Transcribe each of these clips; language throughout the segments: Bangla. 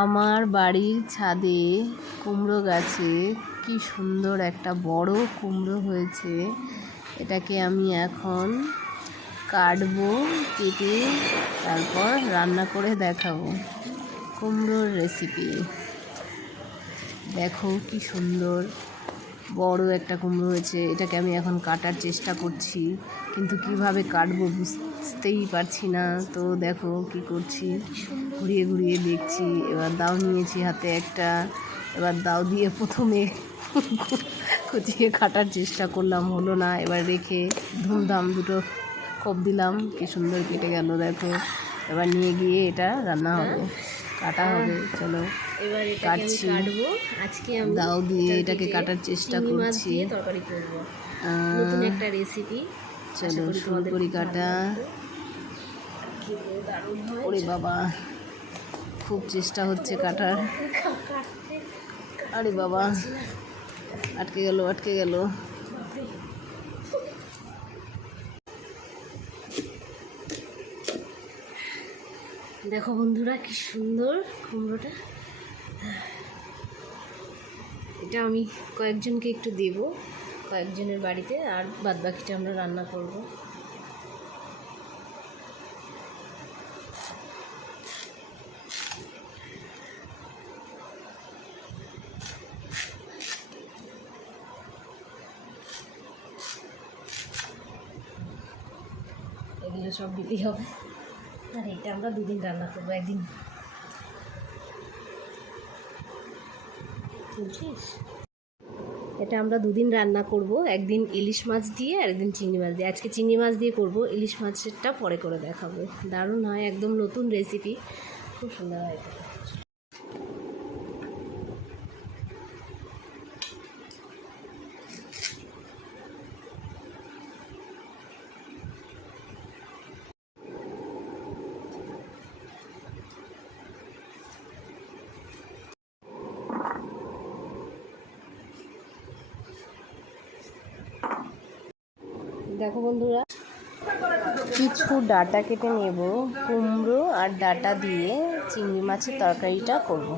আমার বাড়ির ছাদে কুমড়ো গাছে কি সুন্দর একটা বড় কুমড়ো হয়েছে। এটাকে আমি এখন কাটবো, কেটে তারপর রান্না করে দেখাবো। কুমড়োর রেসিপি দেখো কি সুন্দর বড় একটা কুমড়ো হয়েছে। এটাকে আমি এখন কাটার চেষ্টা করছি, কিন্তু কিভাবে কাটবো বুঝতেই পারছি না। তো দেখো কি করছি, ঘুরিয়ে ঘুরিয়ে দেখছি। এবার দাও নিয়েছি হাতে একটা, এবার দাও দিয়ে প্রথমে কুচিয়ে কাটার চেষ্টা করলাম, হলো না। এবার রেখে ধুমধাম দুটো কোপ দিলাম, কি সুন্দর কেটে গেল দেখো। এবার নিয়ে গিয়ে এটা রান্না হবে, কাটা হবে। চলো এবার কাটছি, আজকে আমি দাও দিয়ে এটাকে কাটার চেষ্টা করছি। তরকারি করব, নতুন একটা রেসিপি। চলো শুরু করি কাটা। ওরে বাবা, খুব চেষ্টা হচ্ছে কাটার। আরে বাবা, আটকে গেল আটকে গেল। দেখো বন্ধুরা কি সুন্দর কুমড়োটা। এটা আমি কয়েকজনকে একটু দেব, কয়েকজনের বাড়িতে, আর বাদ বাকিটা আমরা রান্না করব। এগুলো সব বিক্রি হবে, আর এটা আমরা দুদিন রান্না করবো। একদিন এটা আমরা দুদিন রান্না করব, একদিন ইলিশ মাছ দিয়ে আর একদিন চিংড়ি মাছ দিয়ে। আজকে চিংড়ি মাছ দিয়ে করব, ইলিশ মাছেরটা পরে করে দেখাবো। দারুণ হয়, একদম নতুন রেসিপি, খুব সুন্দর হয়। দেখো বন্ধুরা, কিছু ডাটা কেটে নেব, কুমড়ো আর ডাটা দিয়ে চিংড়ি মাছের তরকারিটা করব।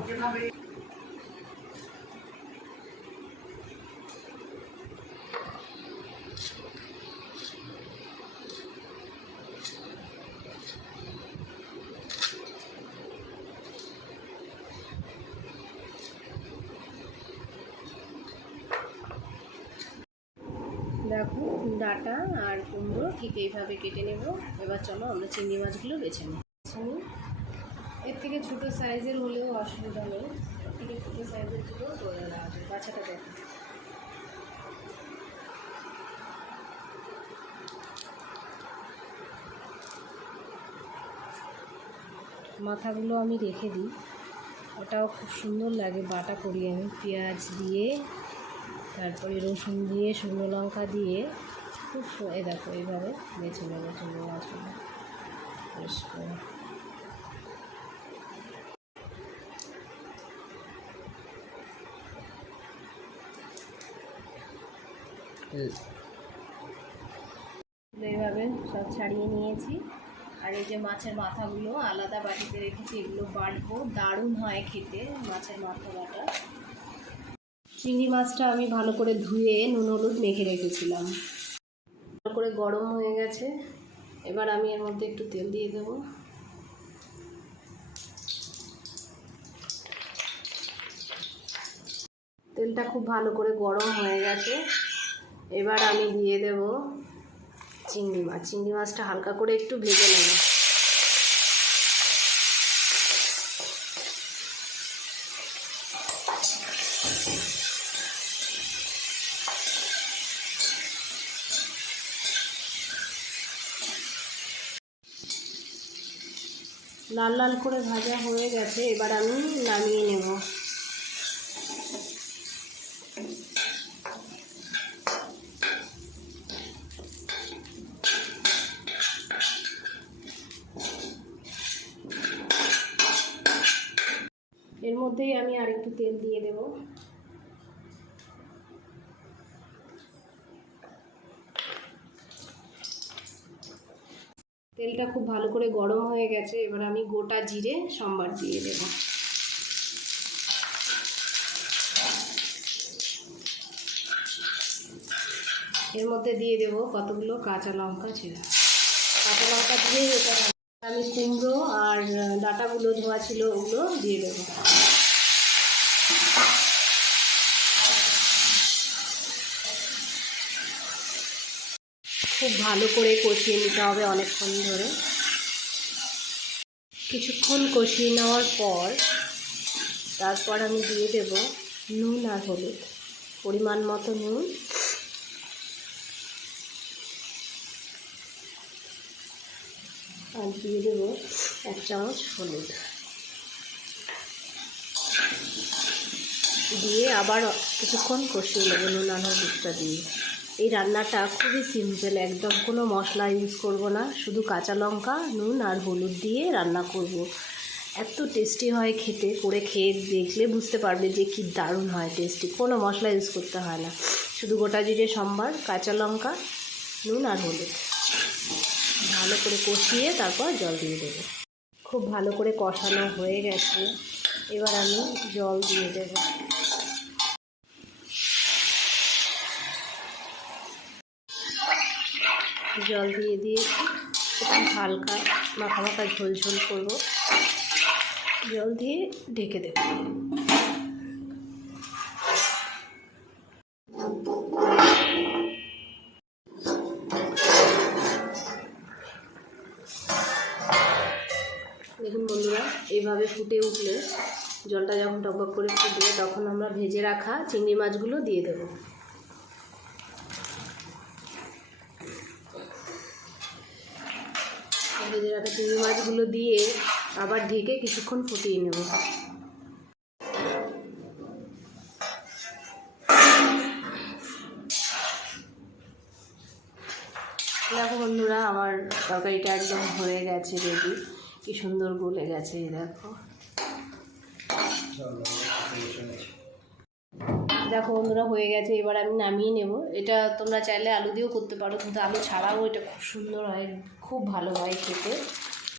দেখো ডাটা আর কুমড়ো ঠিক এইভাবে কেটে নেব। এবার চলো আমরা চিংড়ি মাছগুলো বেছে নিই। এর থেকে ছোটো সাইজের হলেও অসুবিধা নেই, এর থেকে ছোটো সাইজের গুলো করে দেওয়া হবে। বাচ্চাটা দেখো, মাথাগুলো আমি রেখে দিই, ওটাও খুব সুন্দর লাগে। বাটা করি আমি পেঁয়াজ দিয়ে, তারপরে রসুন দিয়ে, শুকনো লঙ্কা দিয়ে, খুব দেখো এইভাবে বেছে নেবো চিংড়ি মাছগুলো বেশ করে। এইভাবে সব ছাড়িয়ে নিয়েছি, আর এই যে মাছের মাথাগুলো আলাদা বাটিতে রেখেছি, এগুলো বাটবো। দারুণ হয় খেতে মাছের মাথা বাটা। চিংড়ি মাছটা আমি ভালো করে ধুয়ে নুন হলুদ মেখে রেখেছিলাম, ভালো করে গরম হয়ে গেছে। এবার আমি এর মধ্যে একটু তেল দিয়ে দেবো। তেলটা খুব ভালো করে গরম হয়ে গেছে। এবার আমি দিয়ে দেব চিংড়ি মাছ। চিংড়ি মাছটা হালকা করে একটু ভেজে নেব। লাল লাল করে ভাজা হয়ে গেছে, এবার আমি নামিয়ে নেব। এর মধ্যেই আমি আরেকটু তেল দিয়ে দেব। তেলটা খুব ভালো করে গরম হয়ে গেছে, এবার আমি গোটা জিরে সম্বার দিয়ে দেব। এর মধ্যে দিয়ে দেবো কতগুলো কাঁচা লঙ্কা ছেড়ে। কাঁচা লঙ্কা দিয়ে এটা আমি কুমড়ো আর ডাঁটাগুলো ধোয়া ছিল ওগুলো দিয়ে দেবো। খুব ভালো করে কষিয়ে নিতে হবে অনেকক্ষণ ধরে। কিছুক্ষণ কষিয়ে নেওয়ার পর তারপর আমি দিয়ে দেব নুন আর হলুদ, পরিমাণ মতো নুন আর দিয়ে দেব 1 চামচ হলুদ, দিয়ে আবার কিছুক্ষণ কষিয়ে নেব নুন আর হলুদটা দিয়ে। এই রান্নাটা খুবই সিম্পল, একদম কোনো মশলা ইউজ করব না, শুধু কাঁচা লঙ্কা নুন আর হলুদ দিয়ে রান্না করব। এত টেস্টি হয় খেতে, করে খেয়ে দেখলে বুঝতে পারবে যে কি দারুণ হয় টেস্টি। কোনো মশলা ইউজ করতে হয় না, শুধু গোটা জিরে সম্বার কাঁচা লঙ্কা নুন আর হলুদ ভালো করে কষিয়ে তারপর জল দিয়ে দেবো। খুব ভালো করে কষানো হয়ে গেছে, এবার আমি জল দিয়ে দেব। জল দিয়ে দিয়েছি, একটু হালকা মাখা মাখা ঝোল ঝোল করবো, জল দিয়ে ঢেকে দেব। দেখুন বন্ধুরা, এইভাবে ফুটে উঠলে, জলটা যখন টকবক করে ফুটবে তখন আমরা ভেজে রাখা চিংড়ি মাছগুলো দিয়ে দেব। ভেজে রাখা চিংড়ি মাছগুলো দিয়ে আবার ঢেকে কিছুক্ষণ ফুটিয়ে নেব। দেখো বন্ধুরা, আমার তরকারিটা একদম হয়ে গেছে, রেডি। কি সুন্দর গলে গেছে, দেখো। দেখো বন্ধুরা, হয়ে গেছে, এবার আমি নামিয়ে নেব। এটা তোমরা চাইলে আলু দিয়েও করতে পারো, কিন্তু আলু ছাড়াও এটা খুব সুন্দর হয়, খুব ভালো হয় খেতে।